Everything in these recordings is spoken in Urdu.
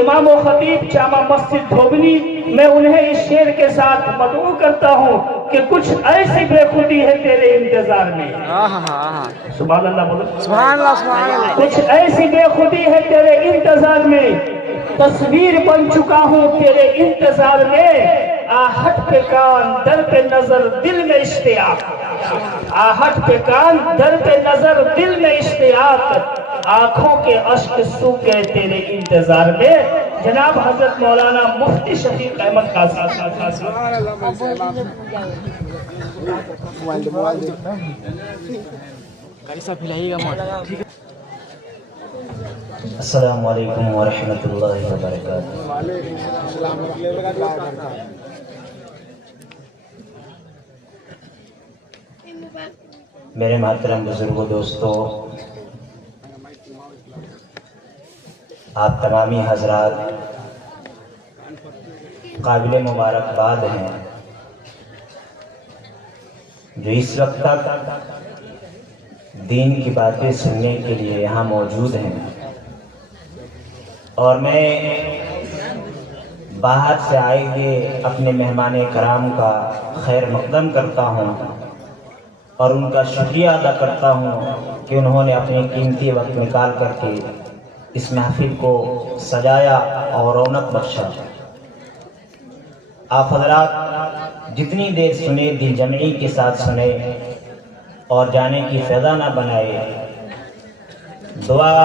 امام و خطیب جامع مسجد دھوبنی، میں انہیں اس شعر کے ساتھ مدعو کرتا ہوں کہ کچھ ایسی بے خودی ہے تیرے انتظار میں، سبحان اللہ بولو، سبحان اللہ سبحان اللہ، کچھ ایسی بے خودی ہے تیرے انتظار میں، تصویر بن چکا ہوں تیرے انتظار میں، آہٹ پہ کان در پہ نظر دل میں اشتیاق، آہٹ پہ کان در پہ نظر دل میں اشتیاق، آنکھوں کے اشک سوکے تیرے انتظار میں۔ جناب حضرت مولانا مفتی شفیق احمد قاسم۔ السلام علیکم ورحمۃ اللہ وبرکاتہ۔ میرے محترم بزرگوں، دوستو، آپ تمامی حضرات قابل مبارکباد ہیں جو اس وقت تک دین کی باتیں سننے کے لیے یہاں موجود ہیں، اور میں باہر سے آئے ہوئے اپنے مہمان کرام کا خیر مقدم کرتا ہوں اور ان کا شکریہ ادا کرتا ہوں کہ انہوں نے اپنے قیمتی وقت نکال کر کے اس محفل کو سجایا اور رونق بخشا۔ آپ حضرات جتنی دیر سنے دل جمعی کے ساتھ سنے اور جانے کی فضا نہ بنائے، دعا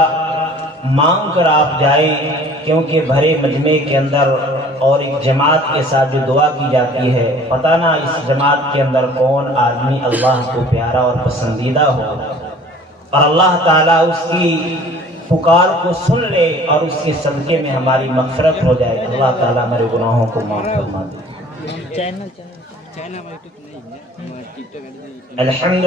مانگ کر آپ جائیں، کیونکہ بھرے مجمع کے اندر اور ایک جماعت کے ساتھ جو دعا کی جاتی ہے، پتہ نہ اس جماعت کے اندر کون آدمی اللہ کو پیارا اور پسندیدہ ہو اور اللہ تعالیٰ اس کی پکار کو سن لے اور اس کے صدقے میں ہماری مغفرت ہو جائے۔ اللہ تعالیٰ ہمارے گناہوں کو معاف فرما دے۔ الحمد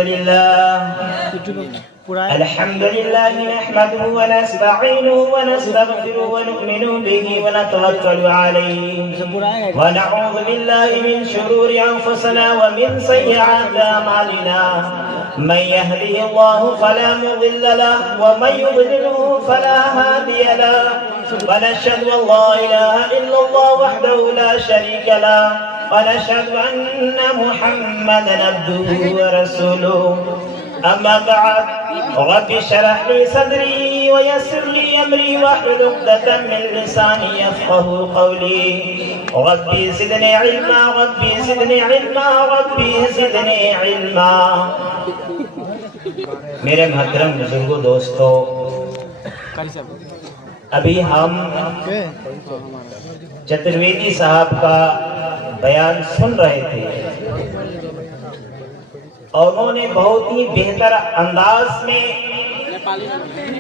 لله نحمده ونستعينه ونستغفره ونؤمن به ونتوكل عليه ونعوذ بالله من شرور أنفسنا ومن سيئات أعمالنا، من يهده الله فلا مضل له ومن يضلله فلا هادي له، ونشهد أن لا إله إلا الله وحده لا شريك له، ونشهد أن محمدا عبده ورسوله، أما بعد، رب اشرح لي صدري ويسر لي أمري واحلل عقدة من لساني يفقهوا قولي، ربي زدني علما ربي زدني علما ربي زدني علما۔ میرے محترم بزرگوں، دوستو، ابھی ہم چترویدی صاحب کا بیان سن رہے تھے اور انہوں نے بہت ہی بہتر انداز میں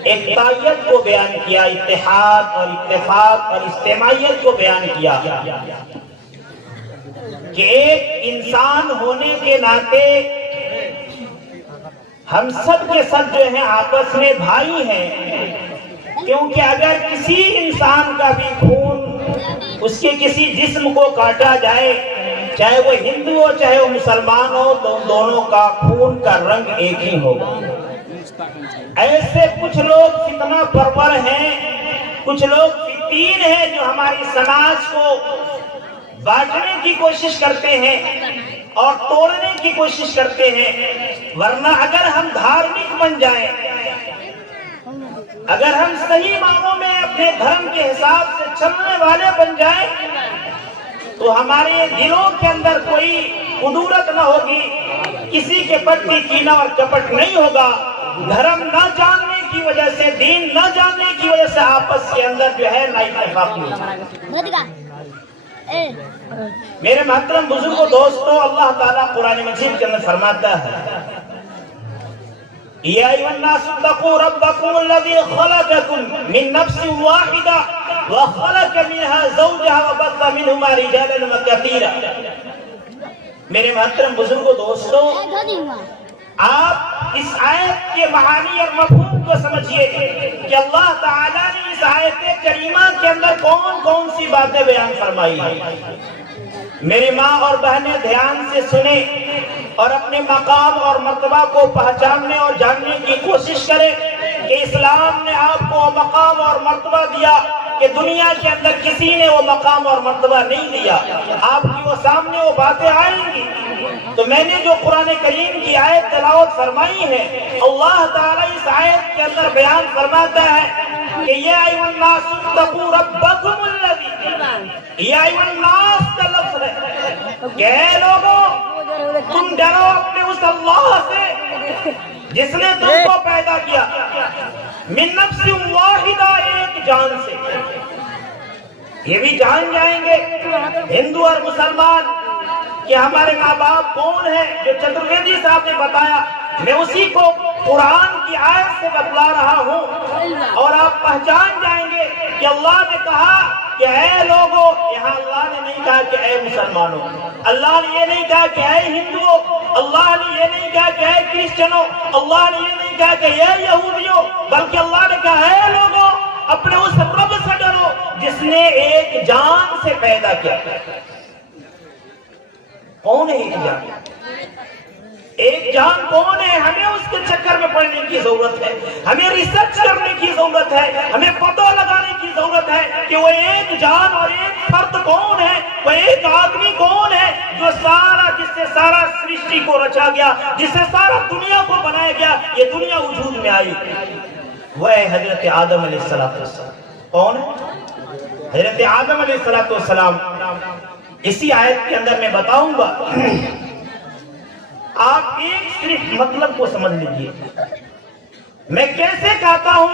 ایکتائیت کو بیان کیا، اتحاد اور اتفاق اور اجتماعیت کو بیان کیا کہ ایک انسان ہونے کے ناطے ہم سب کے سب جو ہیں آپس میں بھائی ہیں، کیونکہ اگر کسی انسان کا بھی خون اس کے کسی جسم کو کاٹا جائے، چاہے وہ ہندو ہو چاہے وہ مسلمان ہو، تو ان دونوں کا خون کا رنگ ایک ہی ہوگا۔ ایسے کچھ لوگ فتنہ پرور ہیں، کچھ لوگ فتین ہیں جو ہماری سماج کو بانٹنے کی کوشش کرتے ہیں اور توڑنے کی کوشش کرتے ہیں، ورنہ اگر ہم دھارمک بن جائیں، اگر ہم صحیح معنوں میں اپنے دھرم کے حساب سے چلنے والے بن جائیں تو ہمارے دلوں کے اندر کوئی قدورت نہ ہوگی، کسی کے پرتی کینہ اور کپٹ نہیں ہوگا، دھرم نہ جاننے کی وجہ سے، دین نہ جاننے کی وجہ سے آپس کے اندر جو ہے نا اتفاق نہیں ہوگا۔ میرے محترم بزرگوں، دوستوں، اللہ تعالیٰ قرآن مجید کے اندر فرماتا ہے، یا ایھا الناس اتقوا ربکم الذی خلقکم من نفس واحدہ وخلق منها زوجها وبث منهما رجالا كثيرا۔ میرے محترم بزرگوں، دوستوں، آپ اس آیت کے معانی اور مفہوم کو سمجھیے کہ اللہ تعالیٰ نے اس آیت کریمہ کے اندر کون کون سی باتیں بیان فرمائی ہیں۔ میری ماں اور بہنیں دھیان سے سنیں اور اپنے مقام اور مرتبہ کو پہچاننے اور جاننے کی کوشش کریں کہ اسلام نے آپ کو مقام اور مرتبہ دیا کہ دنیا کے اندر کسی نے وہ مقام اور مرتبہ نہیں دیا، آپ کی وہ سامنے وہ باتیں آئیں گی۔ تو میں نے جو قرآن کریم کی آیت تلاوت فرمائی ہے، اللہ تعالیٰ اس آیت کے اندر بیان فرماتا ہے کہ یا ایھا الناس اتقوا ربکم الذی، یا ایھا الناس کا لفظ ہے کہ اے لوگوں تم ڈرو اپنے اس اللہ سے جس نے تم کو پیدا کیا، من نفس واحدہ، ایک جان سے۔ یہ بھی جان جائیں گے ہندو اور مسلمان کہ ہمارے ماں باپ کون ہیں، جو چترویدی صاحب نے بتایا، میں اسی کو قرآن کی آیت سے بتلا رہا ہوں، اور آپ پہچان جائیں گے کہ اللہ نے کہا کہ اے لوگوں، یہاں اللہ نے نہیں کہا کہ اے مسلمانوں، اللہ نے یہ نہیں کہا کہ اے ہندوؤں، اللہ نے یہ نہیں کہا کہ اے کرسچنوں، اللہ نے یہ نہیں کہا کہ اے یہودیوں، بلکہ اللہ نے کہا اے لوگوں اپنے اس رب سے ڈرو جس نے ایک جان سے پیدا کیا۔ کون ہے ایک جان؟ ایک جان کون ہے؟ ہمیں اس کے چکر میں پڑنے کی ضرورت ہے، ہمیں ریسرچ کرنے کی ضرورت ہے، ہمیں پتہ لگانے کی ضرورت ہے کہ وہ ایک جان اور ایک فرد کون ہے، وہ ایک آدمی کون ہے جو جس سے سارا سرشٹی کو رچا گیا، جس سے سارا دنیا کو بنایا گیا، یہ دنیا وجود میں آئی۔ وہ ہے حضرت آدم علیہ السلام۔ کون ہے؟ حضرت آدم علیہ السلام۔ اسی آیت کے اندر میں بتاؤں گا، آپ ایک صرف مطلب کو سمجھ لیجئے، میں کیسے کہتا ہوں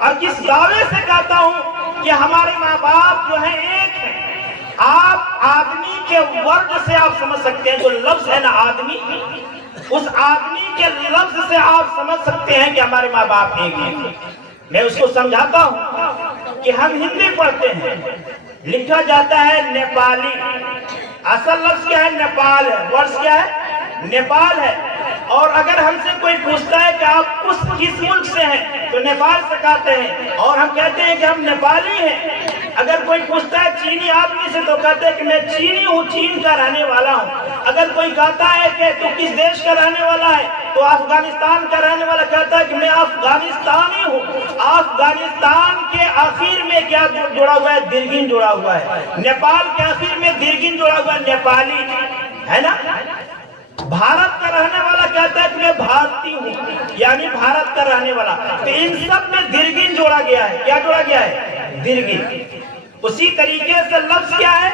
اور کس دعوے سے کہتا ہوں کہ ہمارے ماں باپ جو ہیں ایک ہیں۔ آپ آدمی کے ورڈ سے آپ سمجھ سکتے ہیں، جو لفظ ہے نا آدمی، اس آدمی کے لفظ سے آپ سمجھ سکتے ہیں کہ ہمارے ماں باپ ایک ہیں۔ میں اس کو سمجھاتا ہوں کہ ہم ہندی پڑھتے ہیں، لکھا جاتا ہے نیپالی، اصل لفظ کیا ہے؟ نیپال ہے، ورڈ کیا ہے؟ نیپال ہے۔ اور اگر ہم سے کوئی پوچھتا ہے کہ آپ کس ملک سے ہیں تو نیپال سے کہتے ہیں، اور ہم کہتے ہیں کہ ہم نیپالی ہیں۔ اگر کوئی پوچھتا ہے چینی آدمی سے تو کہتے ہیں کہ میں چینی ہوں، چین کا رہنے والا ہوں۔ اگر کوئی کہتا ہے کہ تو کس دیش کا رہنے والا ہے تو افغانستان کا رہنے والا کہتا ہے کہ میں افغانستانی ہوں۔ افغانستان کے آخر میں کیا جڑا ہوا ہے؟ درگن جڑا ہوا ہے۔ نیپال کے آخر میں درگن جڑا ہوا ہے، نیپالی ہے نا۔ بھارت کا رہنے والا کہتا ہے کہ میں بھارتی ہوں، یعنی بھارت کا رہنے والا۔ تو ان سب میں درگن جوڑا گیا ہے۔ کیا جوڑا گیا ہے؟ درگن۔ اسی طریقے سے لفظ کیا ہے؟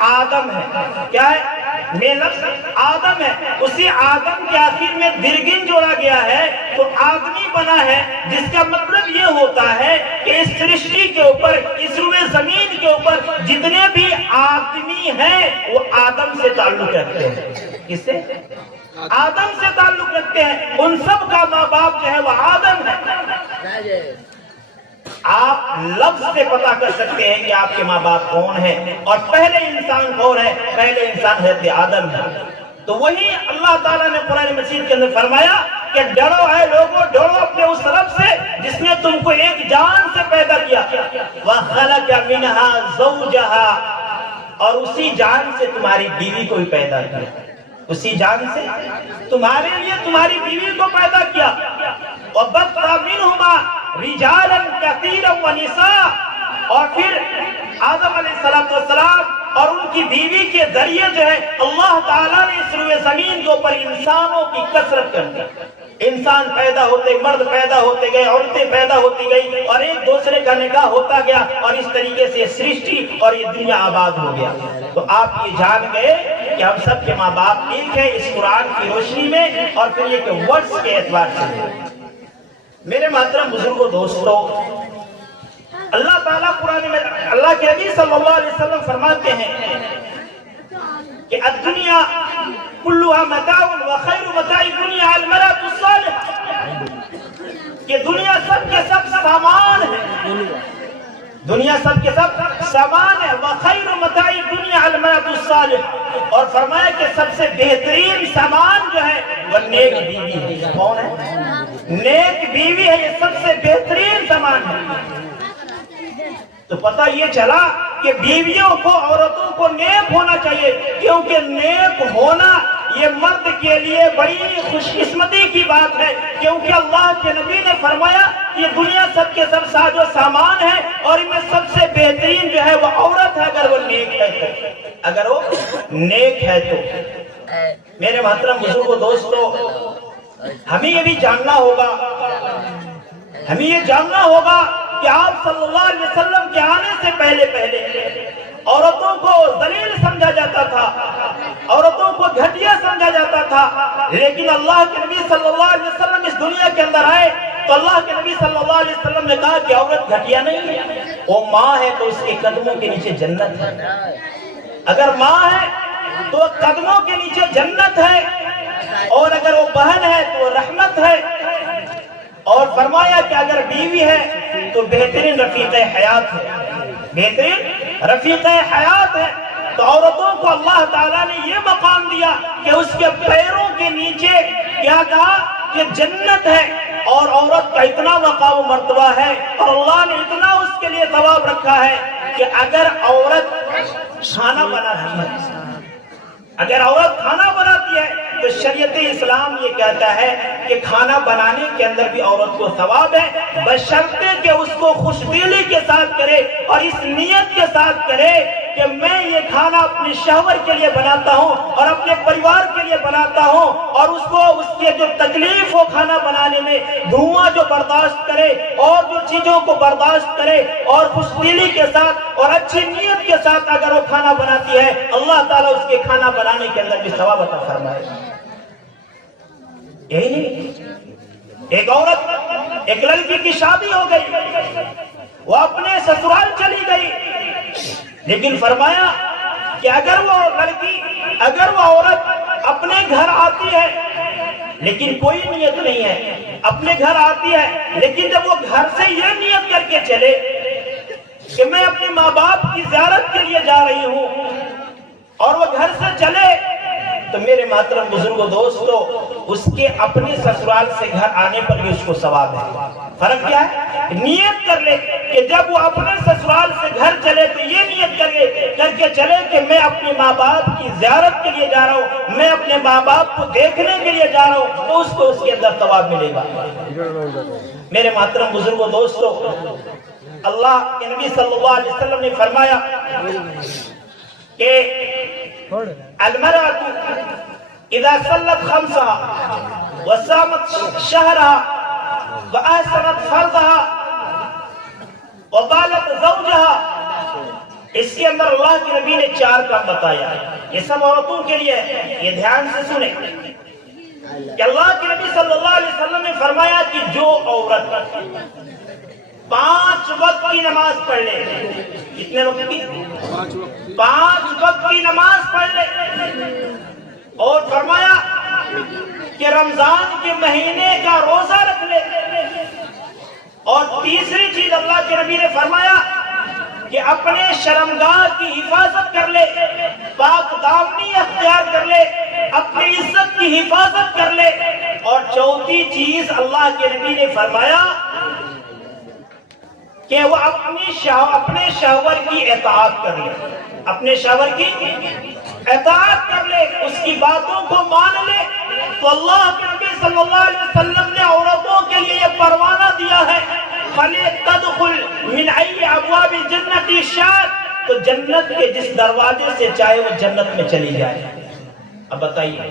آدم ہے۔ کیا ہے؟ میں لفظ آدم ہے، اسی آدم کے آخر میں درگن جوڑا گیا ہے، تو آدمی بنا ہے، جس کا مطلب یہ ہوتا ہے کہ اس سرشٹی کے اوپر، اس روئے زمین کے اوپر جتنے بھی آدمی ہیں وہ آدم سے تعلق رکھتے ہیں۔ کس سے؟ آدم سے تعلق رکھتے ہیں۔ ان سب کا ماں باپ جو ہے وہ آدم ہے۔ آپ لفظ سے پتا کر سکتے ہیں کہ آپ کے ماں باپ کون ہیں، اور پہلے انسان کون ہے؟ پہلے انسان حضرت آدم ہے۔ تو وہی اللہ تعالیٰ نے قرآن مجید کے اندر فرمایا کہ ڈرو اے لوگوں، ڈرو اپنے اس رب سے جس نے تم کو ایک جان سے پیدا کیا، وَخَلَقَ مِنْهَا زَوْجَهَا، اور اسی جان سے تمہاری بیوی کو بھی پیدا کیا۔ اسی جان سے تمہارے لیے تمہاری بیوی کو پیدا کیا۔ وَبَثَّ مِنْهُمَا رِجَالًا كَثِيرًا وَنِسَاءً، اور پھر آدم علیہ السلام اور ان کی بیوی کے ذریعے جو ہے اللہ تعالیٰ نے اس روئے زمین کے اوپر انسانوں کی کثرت کر دی۔ انسان پیدا ہوتے، مرد پیدا ہوتے گئے، عورتیں پیدا ہوتی گئی، اور ایک دوسرے کا نکاح ہوتا گیا، اور اس طریقے سے سرشٹی اور یہ دنیا آباد ہو گیا۔ تو آپ یہ جان گئے کہ ہم سب کے ماں باپ ایک ہیں اس قرآن کی روشنی میں، اور پھر یہ کہ ورڈز کے اعتبار سے۔ میرے محترم بزرگوں، دوستوں، اللہ تعالیٰ قرآن میں، اللہ کے نبی صلی اللہ علیہ وسلم فرماتے ہیں کہ الدنیا کلھا متاع وخیر متاع الدنیا المرأة الصالحہ، کہ دنیا سب کے سب سامان ہے، دنیا سب کے سب سامان ہے، وخیر متاع الدنیا المرأة الصالحہ، اور فرمایا کہ سب سے بہترین سامان جو ہے وہ نیک بیوی ہے۔ کون ہے؟ نیک بیوی ہے، یہ سب سے بہترین سامان ہے۔ تو پتہ یہ چلا کہ بیویوں کو، عورتوں کو نیک ہونا چاہیے، کیونکہ نیک ہونا یہ مرد کے لیے بڑی خوش قسمتی کی بات ہے، کیونکہ اللہ کے نبی نے فرمایا یہ دنیا سب کے سب ساز و سامان ہے، اور ان میں سب سے ہے وہ عورت ہے اگر وہ نیک ہے تو، اگر وہ نیک ہے تو۔ میرے محترم بزرگوں دوستو، ہمیں یہ بھی جاننا ہوگا، ہمیں یہ جاننا ہوگا کہ آپ صلی اللہ علیہ وسلم کے آنے سے پہلے عورتوں کو ذلیل سمجھا جاتا تھا، عورتوں کو گھٹیا سمجھا جاتا تھا، لیکن اللہ کے نبی صلی اللہ علیہ وسلم اس دنیا کے اندر آئے تو اللہ کے نبی صلی اللہ علیہ وسلم نے کہا کہ عورت گھٹیا نہیں ہے، وہ ماں ہے تو اس کے قدموں کے نیچے جنت ہے، اگر ماں ہے تو قدموں کے نیچے جنت ہے، اور اگر وہ بہن ہے تو رحمت ہے، اور فرمایا کہ اگر بیوی ہے تو بہترین رفیق حیات ہے، بہترین رفیق حیات ہے۔ تو عورتوں کو اللہ تعالیٰ نے یہ مقام دیا کہ اس کے پیروں کے نیچے کیا کہا کہ جنت ہے، اور عورت کا اتنا مقام و مرتبہ ہے، اور اللہ نے اتنا اس کے لیے ثواب رکھا ہے کہ اگر عورت کھانا بناتی ہے، اگر عورت کھانا بناتی ہے تو شریعت اسلام یہ کہتا ہے کہ کھانا بنانے کے اندر بھی عورت کو ثواب ہے، بشرطے کہ اس کو خوش دلی کے ساتھ کرے اور اس نیت کے ساتھ کرے کہ میں یہ کھانا اپنے شوہر کے لیے بناتا ہوں اور اپنے پریوار کے لیے بناتا ہوں، اور اس کو اس کے جو تکلیف ہو کھانا بنانے میں، دھواں جو برداشت کرے اور جو چیزوں کو برداشت کرے، اور خوش دلی کے ساتھ اور اچھی نیت کے ساتھ اگر وہ کھانا بناتی ہے، اللہ تعالیٰ اس کے کھانا بنانے کے اندر بھی ثواب عطا فرمائے۔ یہی نہیں، ایک عورت، ایک لڑکی کی شادی ہو گئی، وہ اپنے سسرال چلی گئی، لیکن فرمایا کہ اگر وہ لڑکی، اگر وہ عورت اپنے گھر آتی ہے لیکن کوئی نیت نہیں ہے، اپنے گھر آتی ہے لیکن جب وہ گھر سے یہ نیت کر کے چلے کہ میں اپنے ماں باپ کی زیارت کے لیے جا رہی ہوں، اور وہ گھر سے چلے، تو میرے محترم بزرگوں دوستو، اس کے اپنے سسرال سے گھر آنے پر بھی اس کو ثواب ہے۔ فرق کیا ہے؟ نیت کر لے کہ جب وہ اپنے سسرال سے گھر چلے تو یہ نیت کر کے چلے کہ میں اپنے ماں باپ کی زیارت کے لیے جا رہا ہوں، میں اپنے ماں باپ کو دیکھنے کے لیے جا رہا ہوں، تو اس کو اس کے اندر ثواب ملے گا۔ میرے محترم بزرگوں دوستو، اللہ کے نبی صلی اللہ علیہ وسلم نے فرمایا کہ المرأة اذا صلت خمسها وصامت شهرها واحسنت فرضها وبالت زوجها، اس کے اندر اللہ کے نبی نے 4 کام بتایا، یہ سب عورتوں کے لیے، یہ دھیان سے سنیں کہ اللہ کے نبی صلی اللہ علیہ وسلم نے فرمایا کہ جو عورت 5 وقت کی نماز پڑھ لے، کتنے وقت کی؟ 5 وقت کی نماز پڑھ لے، اور فرمایا کہ رمضان کے مہینے کا روزہ رکھ لے، اور تیسری چیز اللہ کے نبی نے فرمایا کہ اپنے شرمگاہ کی حفاظت کر لے، پاک دامنی اختیار کر لے، اپنی عزت کی حفاظت کر لے، اور چوتھی چیز اللہ کے نبی نے فرمایا کہ وہ اپنے شوہر کی اطاعت کر لے، اپنے شوہر کی اطاعت کر لے، اس کی باتوں کو مان لے۔ تو اللہ کے نبی صلی اللہ علیہ وسلم نے عورتوں کے لیے یہ پروانہ دیا ہے، فَلْتَدْخُلْ مِنْ أَيِّ أَبْوَابِ الْجَنَّةِ شَاءَتْ، تو جنت کے جس دروازے سے چاہے وہ جنت میں چلی جائے۔ اب بتائیے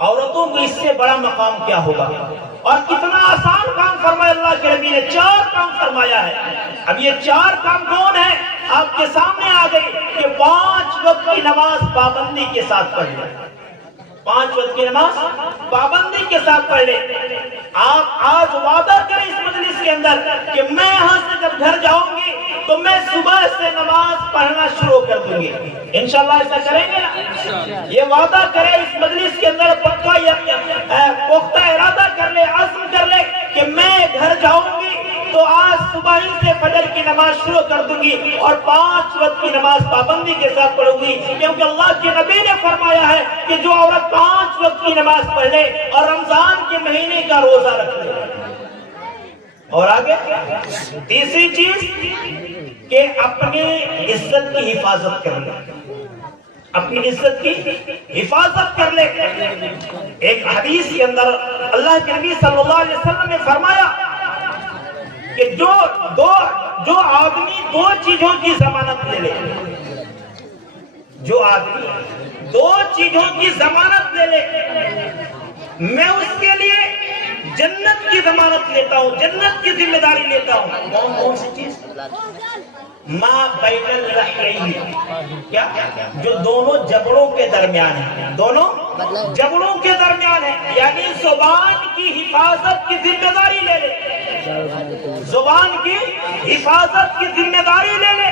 عورتوں کو اس سے بڑا مقام کیا ہوگا، اور کتنا آسان کام فرمایا اللہ کے نبی نے، 4 کام فرمایا ہے۔ اب یہ 4 کام کون ہے؟ آپ کے سامنے آ گئی کہ 5 وقت کی نماز پابندی کے ساتھ پڑھ لیں، 5 وقت کی نماز پابندی کے ساتھ پڑھ لیں۔ آپ آج وعدہ کریں اس مجلس کے اندر کہ میں یہاں سے جب گھر جاؤں گی تو میں صبح سے نماز پڑھنا شروع کر دوں گی، انشاءاللہ ایسا کریں گے نا؟ یہ وعدہ کرے اس مجلس کے اندر، پکا پختہ ارادہ کر لے، عزم کر لے کہ میں گھر جاؤں گی تو آج صبح ہی سے فجر کی نماز شروع کر دوں گی، اور 5 وقت کی نماز پابندی کے ساتھ پڑھوں گی، کیونکہ اللہ کے نبی نے فرمایا ہے کہ جو عورت 5 وقت کی نماز پڑھ لے اور رمضان کے مہینے کا روزہ رکھ لے۔ اور آگے تیسری چیز کہ اپنی عزت کی حفاظت کر لے، اپنی عزت کی حفاظت کر لے۔ ایک حدیث کے اندر اللہ کے نبی صلی اللہ علیہ وسلم نے فرمایا کہ جو آدمی دو چیزوں کی ضمانت لے لے، جو آدمی دو چیزوں کی ضمانت لے لے، میں اس کے لیے جنت کی ضمانت لیتا ہوں، جنت کی ذمہ داری لیتا ہوں۔ کون سی چیز؟ ما بین الرحلین، کیا؟ جو دونوں جبڑوں کے درمیان ہے، دونوں جبڑوں کے درمیان ہے، یعنی زبان کی حفاظت کی ذمہ داری لے لے، زبان کی حفاظت کی ذمہ داری لے لے۔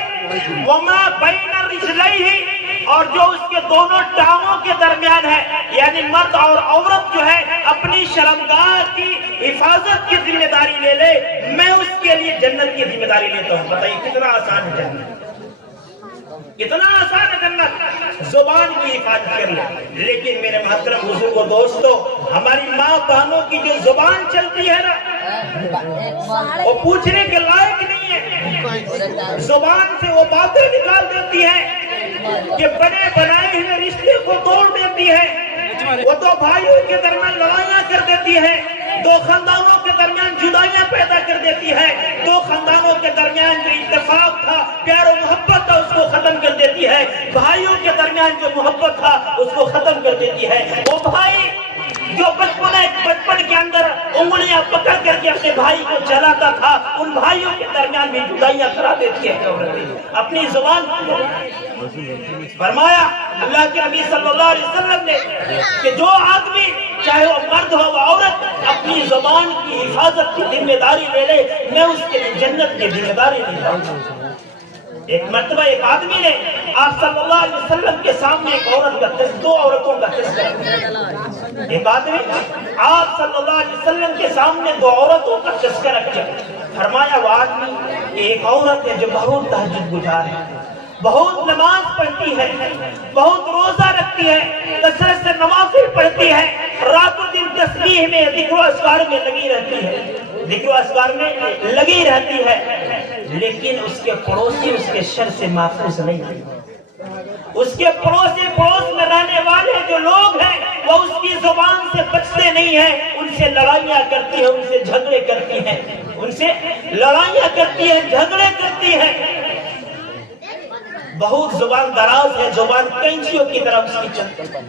وما بین الرجلین، اور جو اس کے دونوں ٹانگوں کے درمیان ہے، یعنی مرد اور عورت جو ہے اپنی شرمگاہ کی حفاظت کی ذمہ داری لے لے، میں اس کے لیے جنت کی ذمہ داری لیتا ہوں۔ بتائیے کتنا آسان ہے جنت، کتنا آسان ہے جنت، زبان کی حفاظت کر لے۔ لیکن میرے محترم بزرگوں دوستو، ہماری ماں بہنوں کی جو زبان چلتی ہے نا، وہ پوچھنے کے لائق نہیں ہے۔ زبان سے وہ باتیں نکال دیتی ہے کہ بنے بنائے ہوئے رشتے کو توڑ دیتی ہے، وہ دو بھائیوں کے درمیان لڑائیاں کر دیتی ہے، دو خاندانوں کے درمیان جدائیاں پیدا کر دیتی ہے، دو خاندانوں کے درمیان جو اتفاق تھا، پیار و محبت تھا، اس کو ختم کر دیتی ہے، بھائیوں کے درمیان جو محبت تھا اس کو ختم کر دیتی ہے۔ وہ بھائی جو بچپن کے اندر انگلیاں پکڑ کر کے اپنے بھائی کو چلاتا تھا، ان بھائیوں کے درمیان بھی جدائیاں کرا دیتی ہے اپنی زبان۔ فرمایا اللہ کے نبی صلی اللہ علیہ وسلم نے کہ جو آدمی چاہے وہ مرد ہو وہ عورت اپنی زبان کی حفاظت کی ذمہ داری لے لے، میں اس کے لیے جنت کی ذمہ داری لیتا ہوں۔ ایک مرتبہ ایک آدمی نے آپ صلی اللہ علیہ وسلم کے سامنے ایک عورت کا دو عورتوں کا تذکرہ، ایک آدمی آپ صلی اللہ علیہ وسلم کے سامنے دو عورتوں کا تذکرہ کیا۔ فرمایا وہ آدمی ایک عورت ہے جو بہت تہجد گزار ہے، بہت نماز پڑھتی ہے، بہت روزہ رکھتی ہے، کثرت سے نوافل پڑھتی ہے، رات و دن تسبیح میں ذکر و اذکار میں لگی رہتی ہے، ذکر و اذکار میں لگی رہتی ہے، لیکن اس کے پڑوسی اس کے شر سے محفوظ نہیں ہے۔ اس کے پڑوس میں رہنے والے جو لوگ ہیں وہ اس کی زبان سے بچتے نہیں ہیں، ان سے لڑائیاں کرتی ہیں، ان سے جھگڑے کرتی ہیں، ان سے لڑائیاں کرتی ہیں، جھگڑے کرتی ہیں۔ بہت زبان دراز ہے، زبان کینچیوں کی طرف اس کی چلتی ہے۔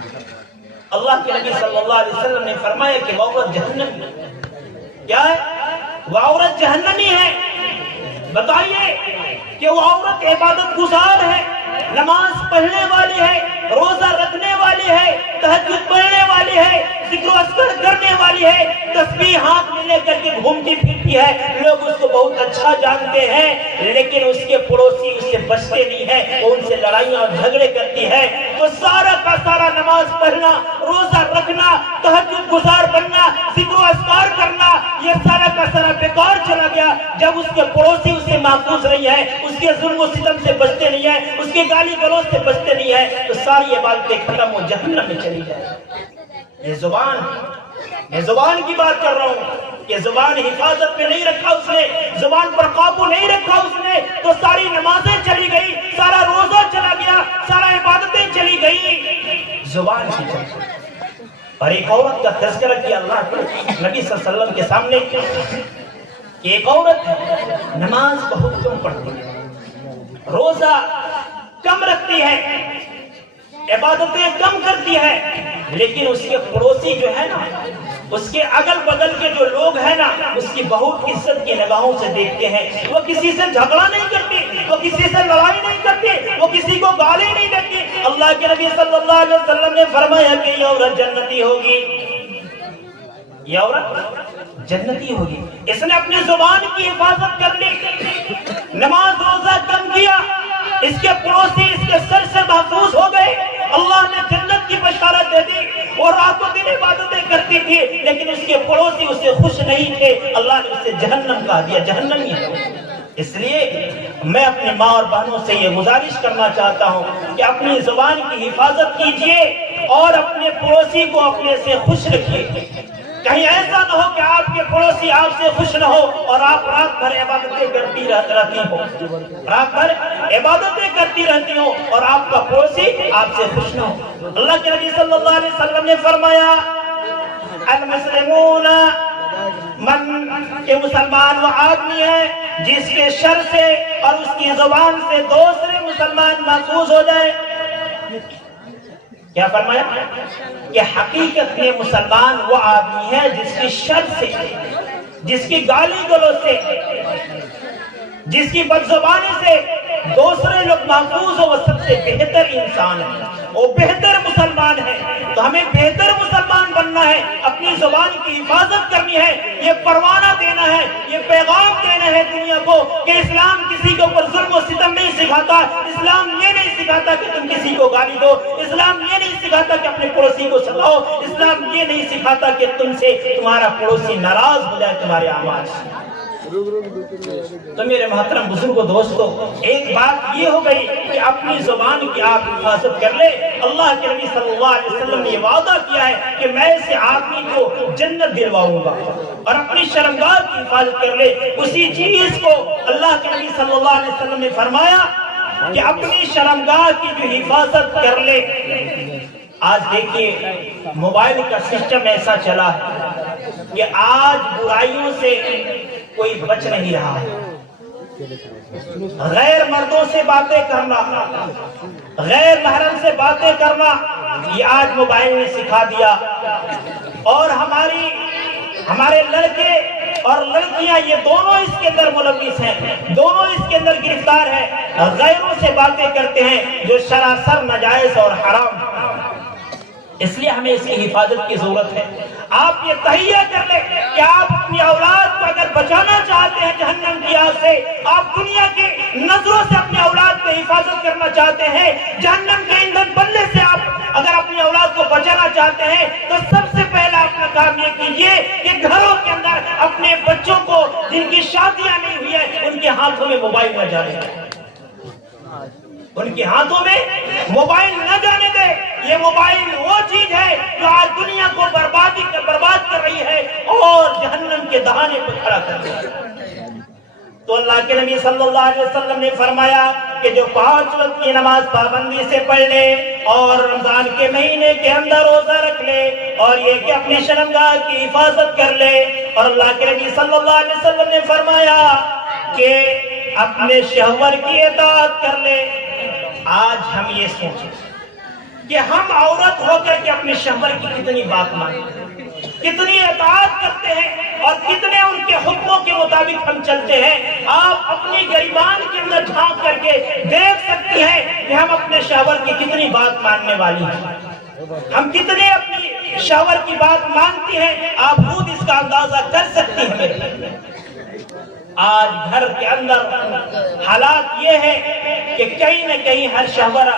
اللہ کے نبی صلی اللہ علیہ وسلم نے فرمایا کہ وہ عورت جہنم کیا ہے؟ وہ عورت جہنمی ہے۔ بتائیے کہ وہ عورت عبادت گزار ہے، نماز پڑھنے والی ہے، روزہ رکھنے والی ہے، تہجد پڑھنے والی ہے، ذکر و اذکار کرنے والی ہے، تسبیح ہاتھ میں لے کر کے گھومتی پھرتی ہے، لوگ اس کو بہت اچھا جانتے ہیں، لیکن اس کے پڑوسی اس سے بچتے نہیں ہیں، وہ ان سے لڑائیاں اور جھگڑے کرتی ہے۔ تو سارا کا سارا نماز پڑھنا، روزہ رکھنا، تہجد گزار بننا، ذکر و اذکار کرنا، یہ سارا کا سارا بیکار چلا گیا جب اس کے پڑوسی اس سے محفوظ نہیں ہے، اس کے ظلم و ستم سے بچتے نہیں ہیں، اس کے گالی گلوچ سے بچتے نہیں ہیں، تو ساری عبادتیں ختم ہو جہنم میں چلی جائے۔ یہ زبان، میں زبان کی بات کر رہا ہوں کہ زبان حفاظت میں نہیں رکھا اس نے، زبان پر قابو نہیں رکھا اس نے، تو ساری نمازیں چلی گئی، سارا روزہ چلا گیا، سارا عبادتیں چلی گئی، زبان کی چلی۔ اور ایک عورت کا تذکرہ کیا اللہ کے نبی صلی اللہ علیہ وسلم کے سامنے کہ ایک عورت نماز بہت کم پڑھتی ہے، روزہ کم رکھتی ہے، عبادتیں کم کرتی ہے، لیکن اس کے پڑوسی جو ہے نا، اس کے اگل بگل کے جو لوگ ہیں نا، اس کی بہت عزت کی نگاہوں سے دیکھتے ہیں۔ وہ کسی سے جھگڑا نہیں کرتی، وہ کسی سے لڑائی نہیں کرتی، وہ کسی کو گالی نہیں دیتی۔ اللہ کے نبی صلی اللہ علیہ وسلم نے فرمایا کہ یہ عورت جنتی ہوگی، یہ عورت جنتی ہوگی۔ اس نے اپنی زبان کی حفاظت کر لی، نماز روزہ کم کیا، اس کے پڑوسی اس کے سر سے محفوظ ہو گئے، اللہ نے جنت کی بشارت دے دی۔ وہ رات و دن عبادتیں کرتی تھی، لیکن اس کے پڑوسی اس سے خوش نہیں تھے، اللہ نے اسے جہنم کہا دیا، جہنمی ہے۔ اس لیے میں اپنی ماں اور بہنوں سے یہ گزارش کرنا چاہتا ہوں کہ اپنی زبان کی حفاظت کیجیے اور اپنے پڑوسی کو اپنے سے خوش رکھیے۔ کہیں ایسا نہ ہو کہ آپ کے پڑوسی آپ سے خوش نہ ہو اور آپ رات بھر عبادتیں کرتی رہتی ہو، رات بھر عبادتیں کرتی رہتی ہو اور آپ کا پڑوسی آپ سے خوش نہ ہو۔ اللہ کے نبی صلی اللہ علیہ وسلم نے فرمایا المسلمون کہ مسلمان وہ آدمی ہے جس کے شر سے اور اس کی زبان سے دوسرے مسلمان محفوظ ہو جائے. کیا فرمایا؟ کہ حقیقت میں مسلمان وہ آدمی ہے جس کی شر سے، جس کی گالی گلوچ سے، جس کی بدزبانی سے دوسرے لوگ محفوظ ہو، وہ سب سے بہتر انسان ہے، وہ بہتر مسلمان ہے. تو ہمیں بہتر مسلمان بننا ہے، اپنی زبان کی حفاظت کرنی ہے، یہ پروانہ دینا ہے، یہ پیغام دینا ہے دنیا کو کہ اسلام کسی کے اوپر ظلم و ستم نہیں سکھاتا. اسلام یہ نہیں سکھاتا کہ تم کسی کو گالی دو. اسلام یہ نہیں سکھاتا کہ اپنے پڑوسی کو ستاؤ. اسلام یہ نہیں سکھاتا کہ تم سے تمہارا پڑوسی ناراض ہو جائے تمہارے اعمال سے. تو میرے محترم بزرگوں دوستو، ایک بات یہ ہو گئی کہ اپنی زبان کی آپ حفاظت کر لے. اللہ کے نبی صلی اللہ علیہ وسلم نے یہ وعدہ کیا ہے کہ میں اسے آدمی کو جنت دلواؤں گا. اور اپنی شرمگاہ کی حفاظت کر لے. اسی چیز کو اللہ کے نبی صلی اللہ علیہ وسلم نے فرمایا کہ اپنی شرمگاہ کی جو حفاظت کر لے. آج دیکھیے موبائل کا سسٹم ایسا چلا ہے کہ آج برائیوں سے کوئی بچ نہیں رہا ہے. غیر مردوں سے باتیں کرنا، غیر محرم سے باتیں کرنا، یہ آج موبائل نے سکھا دیا. اور ہمارے لڑکے اور لڑکیاں یہ دونوں اس کے اندر ملوث ہیں، دونوں اس کے اندر گرفتار ہیں. غیروں سے باتیں کرتے ہیں جو سراسر ناجائز اور حرام. اس لیے ہمیں اس کی حفاظت کی ضرورت ہے. آپ یہ تہیہ کر لیں کہ آپ اپنی اولاد کو اگر بچانا چاہتے ہیں جہنم کی آگ سے، آپ دنیا کی نظروں سے اپنی اولاد کو حفاظت کرنا چاہتے ہیں، جہنم کے ایندھن بننے سے آپ اگر اپنی اولاد کو بچانا چاہتے ہیں، تو سب سے پہلا اپنا کام یہ کیجیے کہ گھروں کے اندر اپنے بچوں کو جن کی شادیاں نہیں ہوئی ہیں ان کے ہاتھوں میں موبائل نہ جانے دیں. ان کے ہاتھوں میں موبائل نہ جانے دے. یہ موبائل وہ چیز ہے جو آج دنیا کو برباد کر رہی ہے اور جہنم کے دہانے پر کھڑا کر رہی ہے. تو اللہ کے نبی صلی اللہ علیہ وسلم نے فرمایا کہ جو 5 وقت کی نماز پابندی سے پڑھ لے اور رمضان کے مہینے کے اندر روزہ رکھ لے اور یہ کہ اپنی شرمگاہ کی حفاظت کر لے. اور اللہ کے نبی صلی اللہ علیہ وسلم نے فرمایا کہ اپنے شوہر کی اطاعت کر لے. آج ہم یہ سوچیں کہ ہم عورت ہو کر کے اپنے شوہر کی کتنی بات مانتے ہیں، کتنی اطاعت کرتے ہیں اور کتنے ان کے حکموں کے مطابق ہم چلتے ہیں. آپ اپنی گریبان کے اندر جھانک کر کے دیکھ سکتی ہیں کہ ہم اپنے شوہر کی کتنی بات ماننے والی ہیں، ہم کتنے اپنی شوہر کی بات مانتی ہیں. آپ خود اس کا اندازہ کر سکتی ہیں. آج گھر کے اندر حالات یہ ہے کہ کہیں نہ کہیں ہر شوہر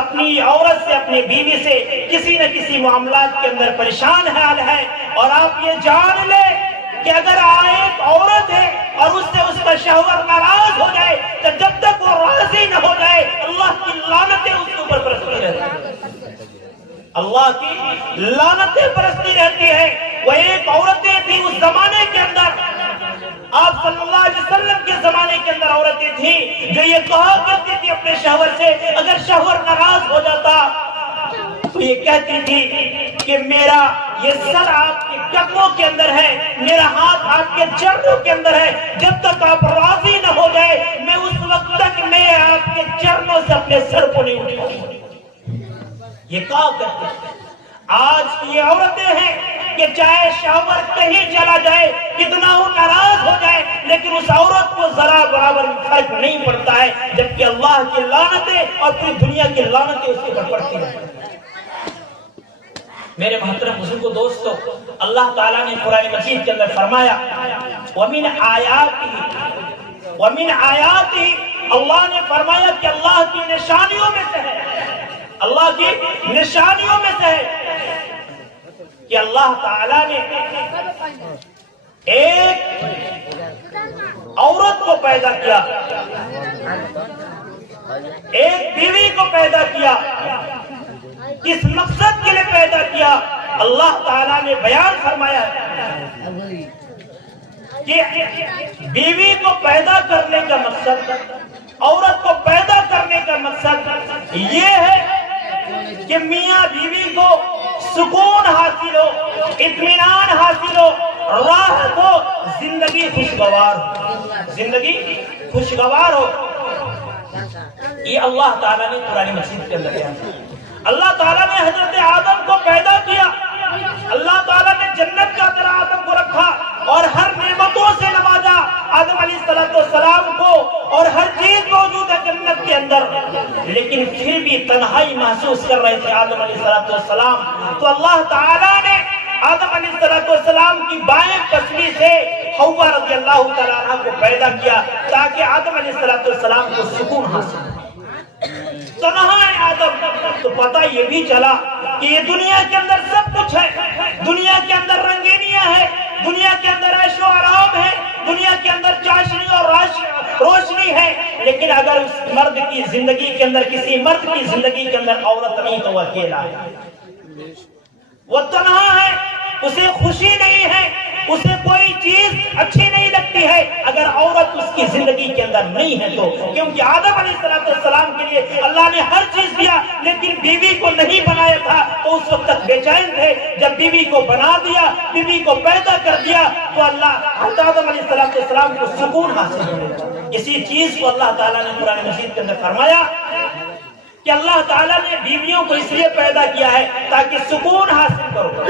اپنی عورت سے، اپنی بیوی سے کسی نہ کسی معاملات کے اندر پریشان حال ہے. اور آپ یہ جان لیں کہ اگر ایک عورت ہے اور اس سے اس کا شوہر ناراض ہو جائے تو جب تک وہ راضی نہ ہو جائے اللہ کی لعنتیں اس کے اوپر برستی رہتی ہیں. اللہ کی لعنتیں برستی رہتی ہے. وہ ایک عورتیں تھیں اس زمانے کے اندر، آپ صلی اللہ علیہ وسلم کے زمانے کے اندر عورتیں تھیں جو یہ کہا کرتی تھی اپنے شوہر سے، اگر شوہر ناراض ہو جاتا تو یہ کہتی تھی کہ میرا یہ سر آپ کے قدموں کے اندر ہے، میرا ہاتھ آپ کے چرنوں کے اندر ہے، جب تک آپ راضی نہ ہو جائے میں اس وقت تک میں آپ کے چرنوں سے اپنے سر کو نہیں اٹھاؤں. یہ کہا کرتے ہیں. آج یہ عورتیں ہیں کہ چاہے شوہر کہیں چلا جائے، کتنا وہ ناراض ہو جائے، لیکن اس عورت کو ذرا برابر فرق نہیں پڑتا ہے، جبکہ اللہ کی لعنتیں اور پوری دنیا کی لعنتیں اس کے اوپر پڑتی ہیں. میرے محترم بزرگوں دوستو، اللہ تعالیٰ نے قرآن مجید کے اندر فرمایا وَمِنْ آیَاتِهِ اللہ نے فرمایا کہ اللہ کی نشانیوں میں سے ہے، اللہ کی نشانیوں میں سے ہے کہ اللہ تعالیٰ نے ایک عورت کو پیدا کیا، ایک بیوی کو پیدا کیا. کس مقصد کے لیے پیدا کیا؟ اللہ تعالیٰ نے بیان فرمایا کہ بیوی کو پیدا کرنے کا مقصد، عورت کو پیدا کرنے کا مقصد یہ ہے کہ میاں بیوی کو سکون حاصل ہو، اطمینان حاصل ہو، راہ دو زندگی خوشگوار ہو، زندگی خوشگوار ہو۔ یہ اللہ تعالیٰ نے قرآن مجید کے اندر کیا، اللہ تعالیٰ نے حضرت آدم کو پیدا کیا، اللہ تعالیٰ نے جنت کا درا آدم کو رکھا اور ہر نعمتوں سے نوازا آدم علیہ السلام کو، اور ہر چیز موجود ہے جنت کے اندر، لیکن پھر بھی تنہائی محسوس کر رہے تھے آدم علیہ السلام۔ تو اللہ تعالیٰ نے آدم علیہ السلام کی بائیں پسلی سے حوا رضی اللہ تعالیٰ عنہ کو پیدا کیا تاکہ آدم علیہ السلام کو سکون حاصل ہو۔ تنہا ہے آدم، تو پتہ یہ بھی چلا کہ یہ دنیا کے اندر سب کچھ ہے، دنیا کے اندر رنگینیاں ہے، دنیا کے اندر عیش و آرام ہے، دنیا کے اندر چاشنی اور روشنی ہے، لیکن اگر اس مرد کی زندگی کے اندر، کسی مرد کی زندگی کے اندر عورت نہیں تو وہ اکیلا ہے، وہ تنہا ہے، اسے خوشی نہیں ہے، اسے کوئی چیز اچھی نہیں لگتی ہے اگر عورت اس کی زندگی کے اندر نہیں ہے تو، کیونکہ آدم علیہ السلام کے لیے اللہ نے ہر چیز دیا لیکن بیوی کو نہیں بنایا تھا، تو اس وقت تک بے چین تھے۔ جب بیوی کو بنا دیا، بیوی کو پیدا کر دیا، تو اللہ حضرت آدم علیہ السلام کو سکون حاصل ہوا۔ اسی چیز کو اللہ تعالیٰ نے قرآن مجید کے اندر فرمایا کہ اللہ تعالیٰ نے بیویوں کو اس لیے پیدا کیا ہے تاکہ سکون حاصل کرو،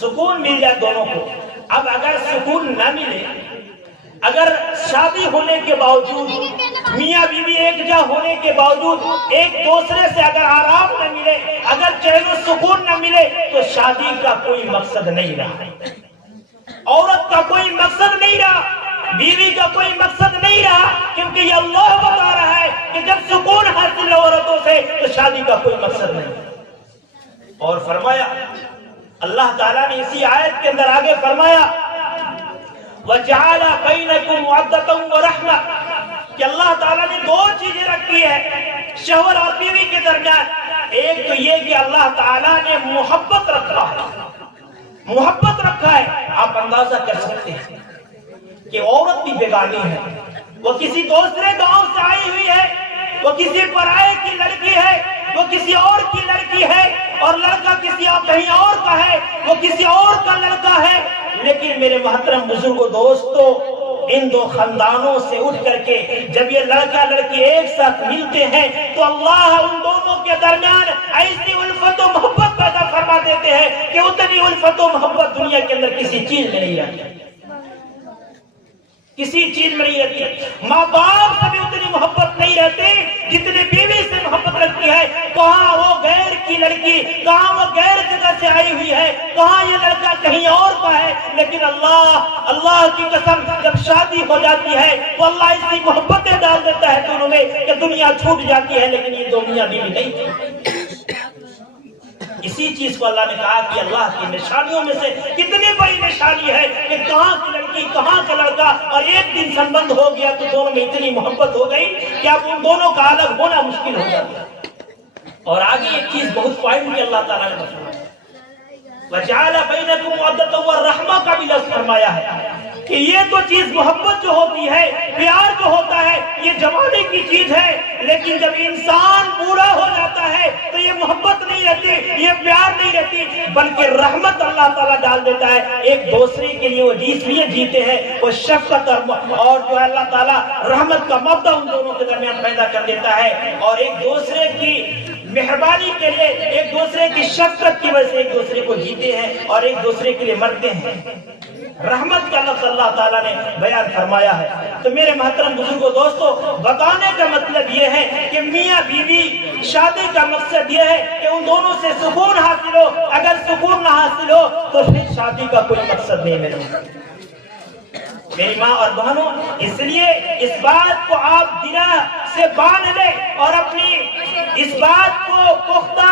سکون مل جائے دونوں کو۔ اب اگر سکون نہ ملے، اگر شادی ہونے کے باوجود، میاں بیوی ایک جا ہونے کے باوجود ایک دوسرے سے اگر آرام نہ ملے، اگر چین و سکون نہ ملے، تو شادی کا کوئی مقصد نہیں رہا، عورت کا کوئی مقصد نہیں رہا، بیوی کا کوئی مقصد نہیں رہا، کیونکہ یہ اللہ بتا رہا ہے کہ جب سکون حاصل ہو عورتوں سے تو شادی کا کوئی مقصد نہیں۔ اور فرمایا اللہ تعالیٰ نے اسی آیت کے اندر آگے فرمایا وَجَعَلَ بَيْنَكُمْ مَوَدَّةً وَرَحْمَةً، کہ اللہ تعالیٰ نے دو چیزیں رکھی ہے شوہر اور بیوی کے درمیان۔ ایک تو یہ کہ اللہ تعالیٰ نے محبت رکھا ہے، محبت رکھا ہے۔ آپ اندازہ کر سکتے ہیں کہ عورت بھی بیگانی ہے، وہ کسی دوسرے گاؤں سے آئی ہوئی ہے، وہ کسی پرائے کی لڑکی ہے، وہ کسی اور کی لڑکی ہے، اور لڑکا کسی اور کہیں اور کا ہے، وہ کسی اور کا لڑکا ہے، لیکن میرے محترم بزرگوں دوستو، ان دو خاندانوں سے اٹھ کر کے جب یہ لڑکا لڑکی ایک ساتھ ملتے ہیں تو اللہ ان دونوں کے درمیان ایسی الفت و محبت پیدا فرما دیتے ہیں کہ اتنی الفت و محبت دنیا کے اندر کسی چیز میں نہیں رہتی، کسی چیز میں نہیں رہتی۔ ماں باپ سے بھی اتنی محبت نہیں رہتی جتنی بیوی سے محبت رکھتی ہے۔ کہاں وہ غیر کی لڑکی، کہاں وہ غیر جگہ سے آئی ہوئی ہے، کہاں یہ لڑکا کہیں اور کا ہے، لیکن اللہ کی قسم جب شادی ہو جاتی ہے تو اللہ ایسی محبتیں ڈال دیتا ہے دونوں میں کہ دنیا چھوٹ جاتی ہے، لیکن یہ دو میاں بیوی نہیں تھی۔ اسی چیز کو اللہ نے کہا کہ اللہ کی نشانیوں میں سے کتنی بڑی نشانی ہے کہ کہاں کی لڑکی کہاں کا لڑکا، اور ایک دن سنبندھ ہو گیا تو دونوں میں اتنی محبت ہو گئی کہ اب ان دونوں کا الگ ہونا مشکل ہو جاتا ہے۔ اور آگے ایک چیز بہت فائدہ بھی اللہ تعالیٰ نے بتایا، وَجَعَلَ بَيْنَكُمْ مَوَدَّةً وَرَحْمَةً کا بھی لفظ فرمایا ہے کہ یہ تو چیز محبت جو ہوتی ہے، پیار جو ہوتا ہے، یہ زمانے کی چیز ہے، لیکن جب انسان بوڑھا ہو جاتا ہے تو یہ محبت نہیں رہتی، یہ پیار نہیں رہتی، بلکہ رحمت اللہ تعالیٰ ڈال دیتا ہے۔ ایک دوسرے کے لیے وہ جس لیے جیتے ہیں، وہ شفقت اور جو اللہ تعالیٰ رحمت کا مبدا ان دونوں کے درمیان پیدا کر دیتا ہے، اور ایک دوسرے کی مہربانی کے لیے، ایک دوسرے کی شفقت کی وجہ سے ایک دوسرے کو جیتے ہیں اور ایک دوسرے کے لیے مرتے ہیں۔ رحمت کا لفظ اللہ تعالیٰ نے بیان فرمایا ہے۔ تو میرے محترم بزرگوں دوستو، بتانے کا مطلب یہ ہے کہ میاں بیوی شادی کا مقصد یہ ہے کہ ان دونوں سے سکون حاصل ہو۔ اگر سکون نہ حاصل ہو تو پھر شادی کا کوئی مقصد نہیں ملے۔ میری ماں اور بہنوں، اس لیے اس بات کو آپ دل سے باندھ لیں اور اپنی اس بات کو پختہ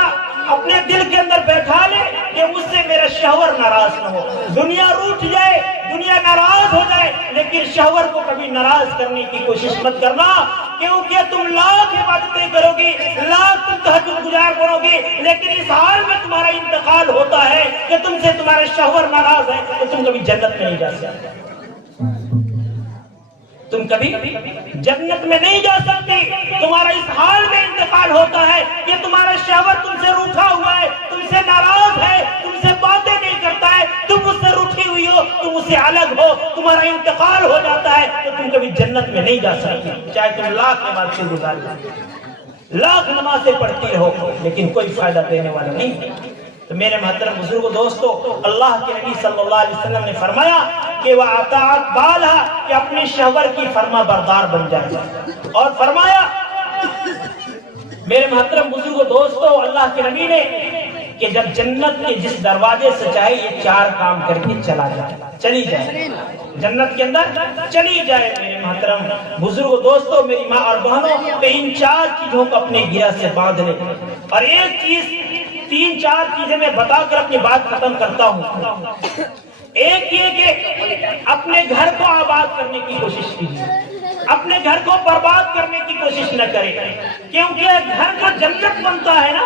اپنے دل کے اندر بیٹھا لے کہ مجھ سے میرا شوہر ناراض نہ ہو۔ دنیا روٹھ جائے، دنیا ناراض ہو جائے، لیکن شوہر کو کبھی ناراض کرنے کی کوشش مت کرنا، کیونکہ تم لاکھ عبادتیں کرو گی، لاکھ تم تہجد گزار کرو گی، لیکن اس حال میں تمہارا انتقال ہوتا ہے کہ تم سے تمہارا شوہر ناراض ہے تو تم کبھی جنت میں نہیں جا سکتے، تم کبھی جنت میں نہیں جا سکتی۔ تمہارا اس حال میں انتقال ہوتا ہے کہ تمہارا شوہر تم سے روٹھا ہوا ہے، تم سے ناراض ہے، تم سے باتیں نہیں کرتا ہے، تم اس سے روٹھی ہوئی ہو، تم اسے تمہارا انتقال ہو جاتا ہے تو تم کبھی جنت میں نہیں جا سکتے، چاہے تم لاکھ نمازیں گزار لو، لاکھ نمازیں پڑھتی رہو، لیکن کوئی فائدہ دینے والا نہیں۔ تو میرے محترم بزرگوں دوستو، اللہ کے نبی صلی اللہ علیہ وسلم نے فرمایا کہ وَأَطَاعَتْ بَالَهَا، کہ اپنے شوہر کی فرما بردار بن جائے، اور فرمایا میرے محترم بزرگوں دوستو، اللہ کے نبی نے کہ جب جنت کے جس دروازے سے چاہے یہ 4 کام کر کے چلی جائے، جنت کے اندر چلی جائے۔ میرے محترم بزرگوں دوستو، میری ماں اور بہنوں، کہ ان 4 چیزوں کو اپنے گرہ سے باندھ لے، اور ایک چیز 3-4 چیزیں میں بتا کر اپنی بات ختم کرتا ہوں۔ ایک یہ کہ اپنے گھر کو آباد کرنے کی کوشش کیجیے، اپنے گھر کو برباد کرنے کی کوشش نہ کرے، کیونکہ گھر جو جنت بنتا ہے نا،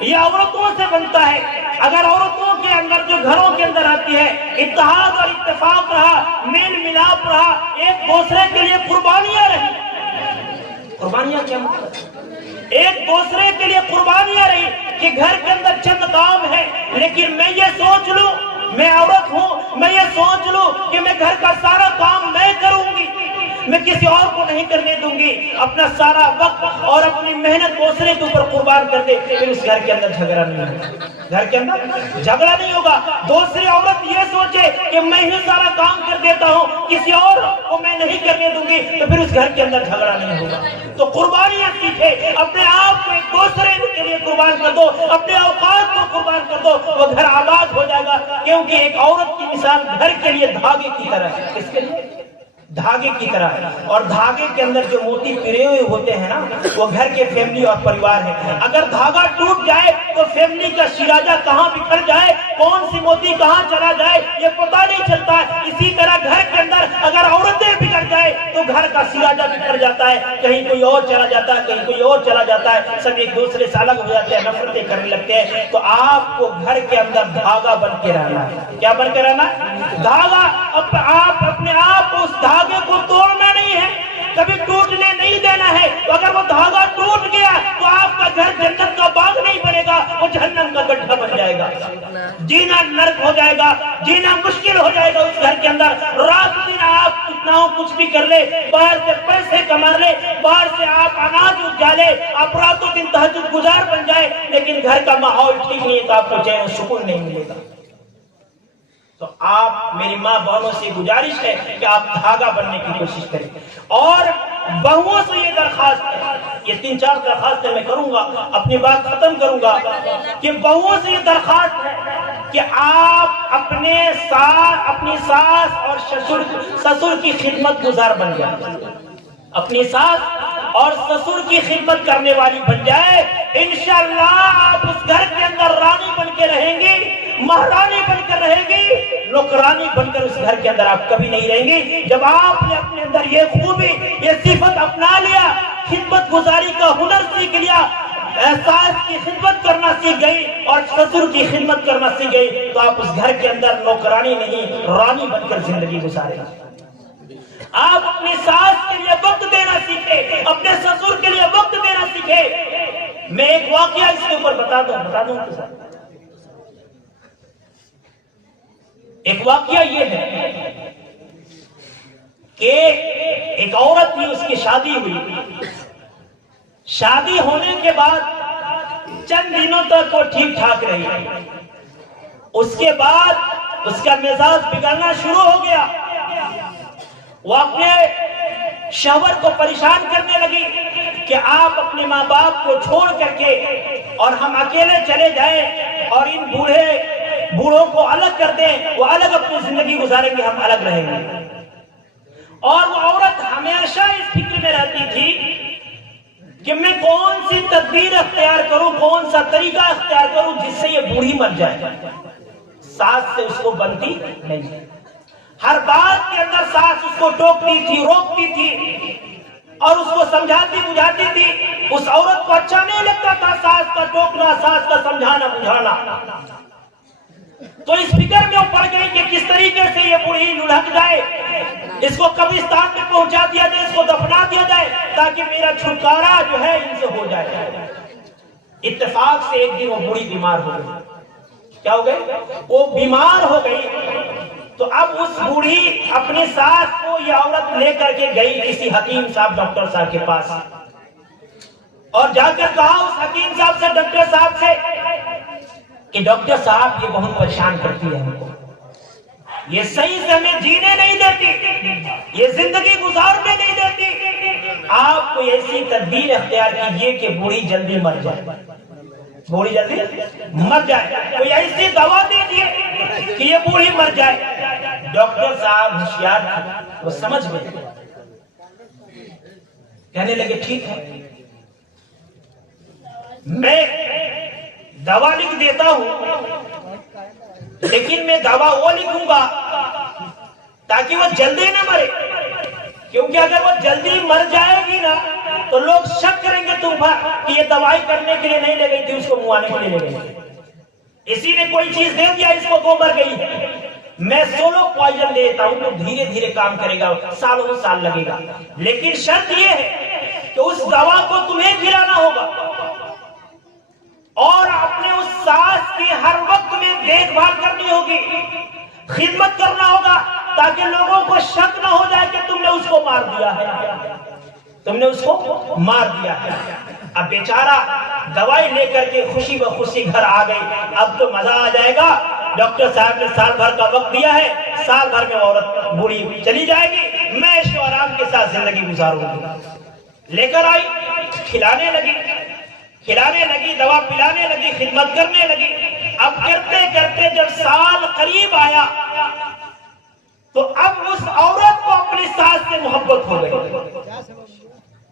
یہ عورتوں سے بنتا ہے۔ اگر عورتوں کے اندر جو گھروں کے اندر آتی ہے، اتحاد اور اتفاق رہا، میل ملاپ رہا، ایک دوسرے کے لیے قربانیاں رہی، قربانیاں کیا مطلب؟ ایک دوسرے کے لیے قربانیاں رہی کہ گھر کے اندر چند کام ہے، لیکن میں یہ سوچ لوں، میں عورت ہوں، میں یہ سوچ لوں کہ میں گھر کا سارا کام میں کروں گی، میں کسی اور کو نہیں کرنے دوں گی، اپنا سارا وقت اور اپنی محنت دوسرے کے اوپر قربان کر دے، پھر اس گھر کے اندر جھگڑا نہیں ہوگا، گھر کے اندر جھگڑا نہیں ہوگا۔ دوسری عورت یہ سوچے کہ میں ہی سارا کام کر دیتا ہوں، کسی اور کو میں نہیں کرنے دوں گی، تو پھر اس گھر کے اندر جھگڑا نہیں ہوگا۔ تو قربانیاں سیکھے، اپنے آپ کو ایک دوسرے کے لیے قربان کر دو، اپنے اوقات کو قربان کر دو، وہ گھر آباد ہو جائے گا۔ کیونکہ ایک عورت کی مثال گھر کے لیے دھاگے کی طرح ہے، اس کے لیے دھاگے کی طرح ہے، اور دھاگے کے اندر جو موتی پرے ہوئے ہوتے ہیں نا، وہ گھر کے فیملی اور پریوار ہے۔ اگر دھاگا ٹوٹ جائے تو فیملی کا شیراجہ کہاں بکھر جائے، کون سی موتی کہاں چلا جائے، یہ پتہ نہیں چلتا ہے۔ اسی طرح گھر کے اندر اگر عورتیں بگڑ جائے تو گھر کا شیراجہ بکھر جاتا ہے، کہیں کوئی اور چلا جاتا ہے، کہیں کوئی اور چلا جاتا ہے، سب ایک دوسرے سے الگ ہو جاتے ہیں، نفرتیں کرنے لگتے ہیں۔ تو آپ کو گھر کے اندر دھاگا بن کے رہنا ہے۔ کیا بن کے رہنا ہے؟ دھاگا۔ آپ اپنے آپ کو اس دھاگے کو توڑنا نہیں ہے، کبھی ٹوٹنے نہیں دینا ہے۔ تو اگر وہ دھاگا ٹوٹ گیا تو آپ کا گھر جنت کا باغ نہیں بنے گا، وہ جہنم کا گڈھا بن جائے گا، جینا نرک ہو جائے گا، جینا مشکل ہو جائے گا اس گھر کے اندر۔ رات دن آپ کتنا کچھ بھی کر لے، باہر سے پیسے کما لے، باہر سے آپ اناج اگا لے، آپ راتوں دن تہجد گزار بن جائے، لیکن گھر کا ماحول ٹھیک نہیں ہے تو آپ کو چین و سکون نہیں ملے گا۔ تو آپ میری ماں بہنوں سے گزارش ہے کہ آپ دھاگا بننے کی کوشش کریں، اور بہوؤں سے یہ درخواست ہے، یہ 3-4 درخواستیں میں کروں گا، اپنی بات ختم کروں گا، کہ بہوؤں سے یہ درخواست ہے کہ آپ اپنی ساس اور سسر کی خدمت گزار بن جائیں، اپنی ساس اور سسر کی خدمت کرنے والی بن جائے۔ انشاءاللہ آپ اس گھر کے اندر رانی بن کے رہیں گی، مہرانی بن کر رہے گی، نوکرانی بن کر اس گھر کے اندر آپ کبھی نہیں رہیں گی۔ جب آپ نے اپنے اندر یہ خوبی، یہ صفت اپنا لیا، خدمت گزاری کا ہنر سیکھ لیا، ساس کی خدمت کرنا سیکھ گئی اور سسر کی خدمت کرنا سیکھ گئی، تو آپ اس گھر کے اندر نوکرانی نہیں، رانی بن کر زندگی گزارے گا۔ آپ اپنی ساس کے لیے وقت دینا سیکھے، اپنے سسر کے لیے وقت دینا سیکھے۔ میں ایک واقعہ اس کے اوپر بتا دوں ایک واقعہ یہ ہے کہ ایک عورت تھی، اس کی شادی ہوئی، شادی ہونے کے بعد چند دنوں تک وہ ٹھیک ٹھاک رہی، اس کے بعد اس کا مزاج بگڑنا شروع ہو گیا، وہ اپنے شوہر کو پریشان کرنے لگی کہ آپ اپنے ماں باپ کو چھوڑ کر کے اور ہم اکیلے چلے جائیں اور ان بوڑھوں کو الگ کر دیں، وہ الگ اپنی زندگی گزاریں گے، ہم الگ رہیں گے۔ اور وہ عورت ہمیشہ اس فکر میں رہتی تھی کہ میں کون سی تدبیر اختیار کروں، کون سا طریقہ اختیار کروں جس سے یہ بوڑھی مر جائے۔ ساس سے اس کو بنتی نہیں، ہر بات کے اندر ساس اس کو ٹوکتی تھی، روکتی تھی اور اس کو سمجھاتی بجھاتی تھی۔ اس عورت کو اچھا نہیں لگتا تھا ساس کا ٹوکنا، ساس کا سمجھانا بجھانا، تو اس فکر میں وہ پڑ گئی کہ کس طریقے سے یہ بوڑھی لڑک جائے، اس کو قبرستان میں پہنچا دیا جائے، اس کو دفنا دیا جائے تاکہ میرا چھٹکارا جو ہے ان سے ہو جائے۔ اتفاق سے ایک دن وہ بوڑھی بیمار ہو گئی۔ کیا ہو گئی؟ وہ بیمار ہو گئی۔ تو اب اس بوڑھی اپنی ساس کو یہ عورت لے کر کے گئی کسی حکیم صاحب ڈاکٹر صاحب کے پاس، اور جا کر کہا اس حکیم صاحب سے، ڈاکٹر صاحب سے، کہ ڈاکٹر صاحب یہ بہت پریشان کرتی ہے ہم کو، یہ صحیح سے ہمیں جینے نہیں دیتی، یہ زندگی گزارنے نہیں دیتی، آپ کوئی ایسی تدبیر اختیار کیجئے کہ بوڑھی جلدی مر جائے، بوڑھی جلدی مر جائے، کوئی ایسی دوا دیجئے کہ یہ بوڑھی مر جائے۔ ڈاکٹر صاحب ہوشیار تھے، وہ سمجھ گئے، کہنے لگے ٹھیک ہے، میں دوا لکھ دیتا ہوں، لیکن میں دوا وہ لکھوں گا تاکہ وہ جلدی نہ مرے، کیونکہ اگر وہ جلدی مر جائے گی نا تو لوگ شک کریں گے تم پر کہ یہ دوائی کرنے کے لیے نہیں لے گئی تھی، اس کو موانے کے لیے لے گئی، اسی نے کوئی چیز دے دیا اس کو وہ مر گئی ہے۔ میں سولو پوائزن دیتا ہوں تو دھیرے دھیرے کام کرے گا، سالوں سال لگے گا، لیکن شرط یہ ہے کہ اس دوا کو تمہیں گرانا ہوگا اور اپنے اس ساس کی ہر وقت میں دیکھ بھال کرنی ہوگی، خدمت کرنا ہوگا، تاکہ لوگوں کو شک نہ ہو جائے کہ تم نے اس کو مار دیا ہے، تم نے اس کو مار دیا ہے۔ اب بیچارہ دوائی لے کر کے خوشی بخوشی گھر آ گئی، اب تو مزہ آ جائے گا، ڈاکٹر صاحب نے سال بھر کا وقت دیا ہے، سال بھر میں عورت بوڑھی چلی جائے گی، میں عیش و آرام کے ساتھ زندگی گزاروں گی۔ لے کر آئی، کھلانے لگی، دوا پلانے لگی، خدمت کرنے لگی۔ اب کرتے کرتے جب سال قریب آیا تو اب اس عورت کو اپنی ساس سے محبت ہو گئی،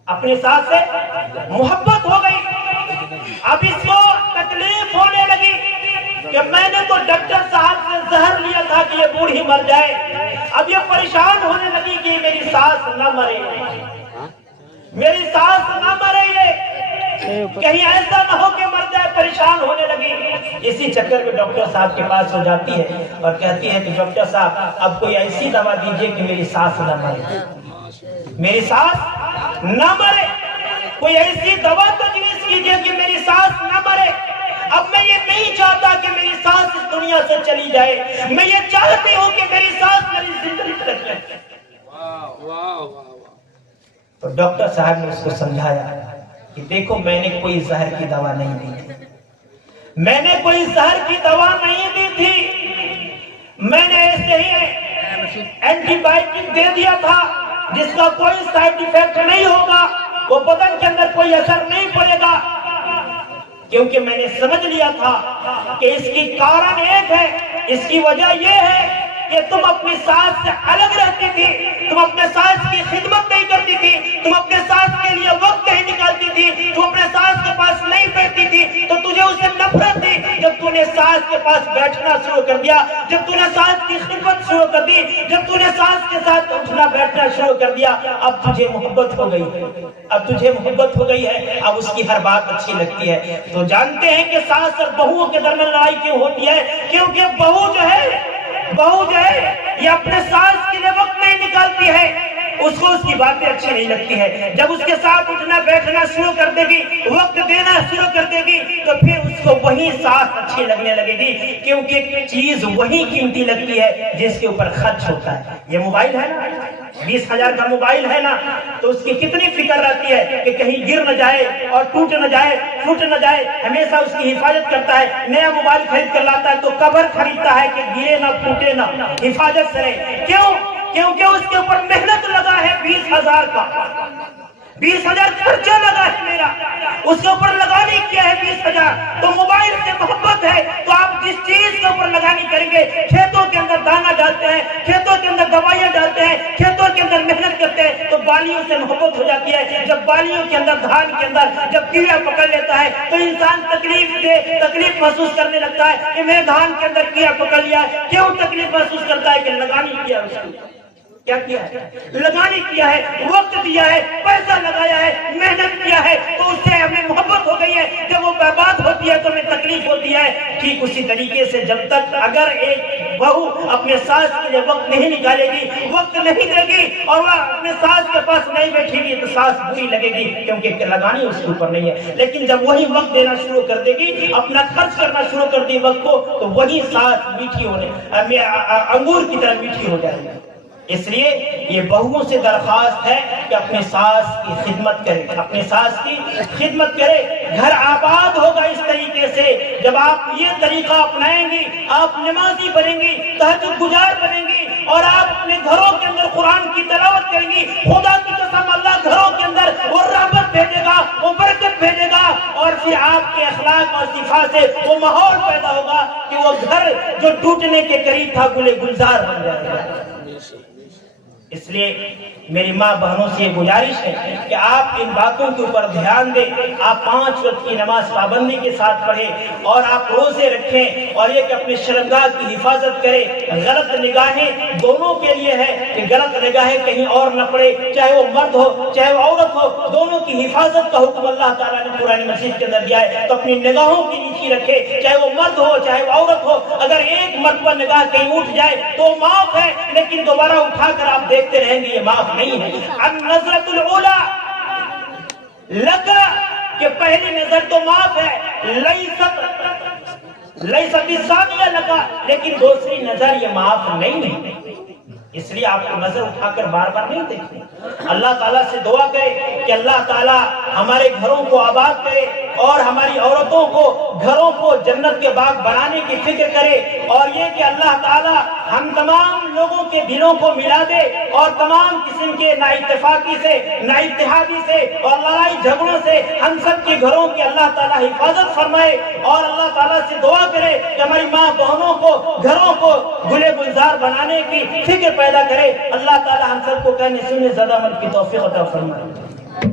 اپنی ساس سے محبت ہو گئی۔ اب اس کو تکلیف ہونے لگی کہ میں نے تو ڈاکٹر صاحب سے زہر لیا تھا کہ یہ بوڑھی مر جائے، اب یہ پریشان ہونے لگی کہ میری ساس نہ مرے، میری ساس نہ مرے، کہیں ایسا نہ ہو کہ مر جائے، پریشان ہونے لگی۔ اسی چکر میں ڈاکٹر صاحب کے پاس ہو جاتی ہے اور کہتی ہے کہ ڈاکٹر صاحب اب کوئی ایسی دوا دیجئے کہ میری ساس نہ مرے، میری ساس نہ مرے، کوئی ایسی دوا تجویز کیجئے کہ میری ساس نہ مرے۔ اب میں یہ نہیں چاہتا کہ میری ساس اس دنیا سے چلی جائے، میں یہ چاہتی ہوں کہ میری ساس میری زندگی تک رہے۔ تو ڈاکٹر صاحب نے اس کو سمجھایا کہ دیکھو میں نے کوئی زہر کی دوا نہیں دی تھی، میں نے کوئی زہر کی دوا نہیں دی تھی، میں نے ایسے ہی اینٹی بائیوٹک دے دیا تھا جس کا کوئی سائیڈ ایفیکٹ نہیں ہوگا، وہ بدن کے اندر کوئی اثر نہیں پڑے گا، کیونکہ میں نے سمجھ لیا تھا کہ اس کی کارن ایک ہے، اس کی وجہ یہ ہے کہ تم اپنی ساس سے الگ رہتی تھی، تم اپنے ساس کی خدمت نہیں کرتی تھی، تم اپنے ساس کے لیے وقت نہیں نکالتی تھی، تم اپنے ساس کے پاس نہیں بیٹھتی تھی، تو تجھے اس سے نفرت تھی۔ جب تو نے ساس کے پاس بیٹھنا شروع کر دیا، جب تو نے ساس کی خدمت شروع کر دی، جب تو نے ساس کے ساتھ اٹھنا بیٹھنا شروع کر دیا، اب تجھے محبت ہو گئی ہے، اب تجھے محبت ہو گئی ہے، اب اس کی ہر بات اچھی لگتی ہے۔ تو جانتے ہیں کہ ساس اور بہو کے درمیان لڑائی کیوں ہوتی ہے؟ کیونکہ بہو جو ہے یہ اپنے ساس کے لیے وقت نہیں نکالتی ہے، اس کو اس کی باتیں اچھی نہیں لگتی ہے۔ جب اس کے ساتھ اٹھنا بیٹھنا شروع کر دے گی، وقت دینا شروع کر دے گی، تو پھر اس کو وہی ساس اچھی لگنے لگے گی، کیونکہ چیز وہی قیمتی لگتی ہے جس کے اوپر خرچ ہوتا ہے۔ یہ موبائل ہے نا، 20,000 کا موبائل ہے نا، تو اس کی کتنی فکر رہتی ہے کہ کہیں گر نہ جائے اور ٹوٹ نہ جائے، پھوٹ نہ جائے، ہمیشہ اس کی حفاظت کرتا ہے۔ نیا موبائل خرید کر لاتا ہے تو کور خریدتا ہے کہ گرے نہ پھوٹے نہ، حفاظت سے رہے۔ کیوں؟ کیونکہ اس کے اوپر محنت لگا ہے 20,000 کا، 20,000 خرچہ لگا ہے میرا، اس کے اوپر لگانی کیا ہے 20,000۔ تو موبائل سے محبت ہے تو آپ جس چیز کے اوپر لگانی کریں گے، کھیتوں کے اندر دانا ڈالتے ہیں، کھیتوں کے اندر دوائیاں ڈالتے ہیں، کھیتوں کے اندر محنت کرتے ہیں، تو بالیوں سے محبت ہو جاتی ہے۔ جب بالیوں کے اندر، دھان کے اندر جب کیڑا پکڑ لیتا ہے تو انسان تکلیف محسوس کرنے لگتا ہے کہ میں دھان کے اندر کیڑا پکڑ لیا ہے۔ کیوں تکلیف محسوس کرتا ہے؟ کہ لگانی کیا اس کو، کیا کیا ہے؟ لگانی کیا ہے، وقت دیا ہے، پیسہ لگایا ہے، محنت کیا ہے، تو اس سے ہمیں محبت ہو گئی ہے۔ جب وہ برباد ہوتی ہے تو ہمیں تکلیف ہوتی ہے۔ ٹھیک اسی طریقے سے جب تک اگر ایک بہو اپنے ساس کے لیے وقت نہیں نکالے گی، وقت نہیں دے گی اور وہ اپنے ساس کے پاس نہیں بیٹھے گی تو ساس بری لگے گی، کیونکہ لگانی اس کے اوپر نہیں ہے۔ لیکن جب وہی وقت دینا شروع کر دے گی، اپنا خرچ کرنا شروع کر دی وقت کو، تو وہی ساس میٹھی ہونے انگور کی طرح میٹھی ہو جائے گی۔ اس لیے یہ بہوؤں سے درخواست ہے کہ اپنے ساس کی خدمت کرے، اپنے ساس کی خدمت کرے۔ گھر آباد ہوگا اس طریقے سے جب آپ یہ طریقہ اپنائیں گی، آپ نمازی بنیں گی، تہجد گزار بنیں گی، اور آپ اپنے گھروں کے اندر قرآن کی تلاوت کریں گی۔ خدا کی قسم اللہ گھروں کے اندر وہ رحمت بھیجے گا، وہ برکت بھیجے گا، اور پھر آپ کے اخلاق اور صفات سے وہ ماحول پیدا ہوگا کہ وہ گھر جو ٹوٹنے کے قریب تھا گلے گلزار بن جائے گا۔ اس لیے میری ماں بہنوں سے یہ گزارش ہے کہ آپ ان باتوں کے اوپر دھیان دیں، آپ 5 وقت کی نماز پابندی کے ساتھ پڑھیں، اور آپ روزے رکھیں، اور یہ کہ اپنے شرمگاہ کی حفاظت کریں۔ غلط نگاہیں دونوں کے لیے ہے کہ غلط نگاہیں کہیں اور نہ پڑے، چاہے وہ مرد ہو چاہے وہ عورت ہو، دونوں کی حفاظت کا حکم اللہ تعالیٰ نے قرآن مجید کے اندر دیا ہے۔ تو اپنی نگاہوں کی نیچی رکھے، چاہے وہ مرد ہو چاہے وہ عورت ہو۔ اگر ایک مرتبہ نگاہ کہیں اٹھ جائے تو معاف ہے، لیکن دوبارہ اٹھا کر آپ دیکھتے رہیں گے یہ معاف نہیں ہے۔ النظرۃ الاولی لگا کہ پہلی نظر تو معاف ہے، لیست الثانیہ لگا، لیکن دوسری نظر یہ معاف نہیں ہے۔ اس لیے آپ کو نظر اٹھا کر بار بار نہیں دیکھیں۔ اللہ تعالیٰ سے دعا کرے کہ اللہ تعالیٰ ہمارے گھروں کو آباد کرے، اور ہماری عورتوں کو گھروں کو جنت کے باغ بنانے کی فکر کرے، اور یہ کہ اللہ تعالیٰ ہم تمام لوگوں کے دلوں کو ملا دے، اور تمام قسم کے نا اتفاقی سے نا اتحادی سے اور لڑائی جھگڑوں سے ہم سب کے گھروں کی اللہ تعالیٰ حفاظت فرمائے، اور اللہ تعالیٰ سے دعا کرے کہ ہماری ماں بہنوں کو گھروں کو گلے گلزار بنانے کی فکر پیدا کرے۔ اللہ تعالیٰ ہم سب کو کہنے سننے زیادہ عمل کی توفیق عطا فرمائے۔